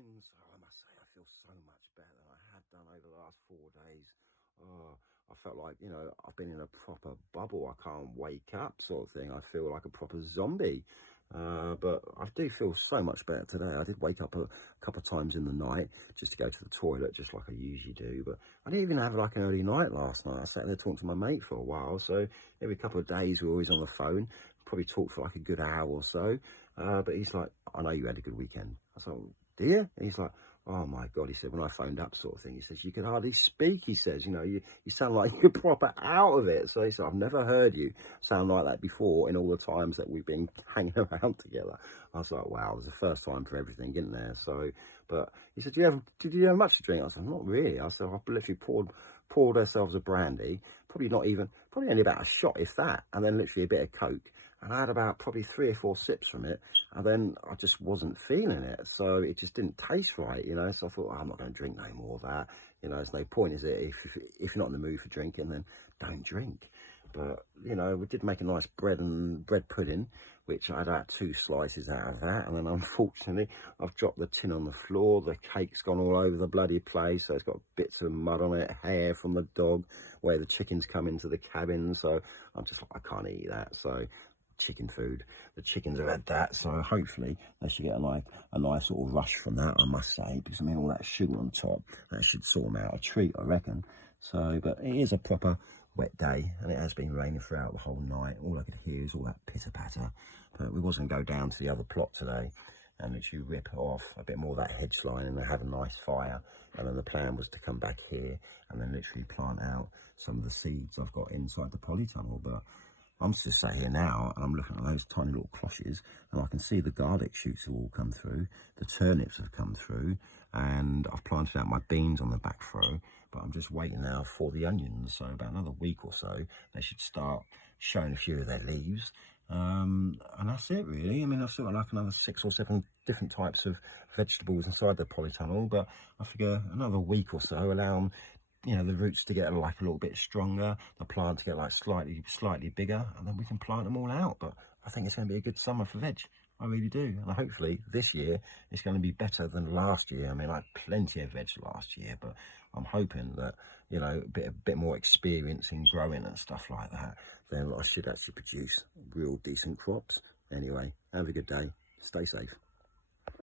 morning. So I must say I feel so much better than I had done over the last 4 days. Oh, I felt like, you know, I've been in a proper bubble. I can't wake up sort of thing. I feel like a proper zombie. But I do feel so much better today. I did wake up a couple of times in the night just to go to the toilet, just like I usually do. But I didn't even have like an early night last night. I sat there talking to my mate for a while. So every couple of days we're always on the phone. Probably talk for like a good hour or so. But he's like, I know you had a good weekend. I was like, do you? And he's like, oh my God, he said, when I phoned up sort of thing, he says, you can hardly speak, he says, you know, you sound like you're proper out of it. So he said, I've never heard you sound like that before in all the times that we've been hanging around together. I was like, wow, there's a first time for everything, isn't there? So, but he said, did you have much to drink? I said, not really. I said, I literally poured ourselves a brandy, probably only about a shot, if that, and then literally a bit of Coke. And I had about probably 3 or 4 sips from it, and then I just wasn't feeling it. So it just didn't taste right, you know. So I thought, oh, I'm not going to drink no more of that. You know, there's no point, is it? If you're not in the mood for drinking, then don't drink. But, you know, we did make a nice bread pudding, which I had about 2 slices out of that. And then unfortunately, I've dropped the tin on the floor. The cake's gone all over the bloody place. So it's got bits of mud on it, hair from the dog, where the chickens come into the cabin. So I'm just like, I can't eat that. So chicken food, the chickens have had that, so hopefully they should get a nice sort of rush from that, I must say, because I mean all that sugar on top, that should sort them out a treat, I reckon. So, but it is a proper wet day, and it has been raining throughout the whole night. All I could hear is all that pitter patter. But we was going to go down to the other plot today and literally rip off a bit more of that hedge line and have a nice fire. And then the plan was to come back here and then literally plant out some of the seeds I've got inside the polytunnel. But I'm just sat here now and I'm looking at those tiny little cloches, and I can see the garlic shoots have all come through, the turnips have come through, and I've planted out my beans on the back row. But I'm just waiting now for the onions. So about another week or so, they should start showing a few of their leaves. And that's it really. I mean, I've still got like another 6 or 7 different types of vegetables inside the polytunnel, but I figure another week or so, allow them, you know, the roots to get like a little bit stronger, the plant to get like slightly bigger, and then we can plant them all out. But I think it's going to be a good summer for veg. I really do. And hopefully this year it's going to be better than last year. I mean, I had plenty of veg last year, but I'm hoping that, you know, a bit more experience in growing and stuff like that, then I should actually produce real decent crops. Anyway, have a good day. Stay safe.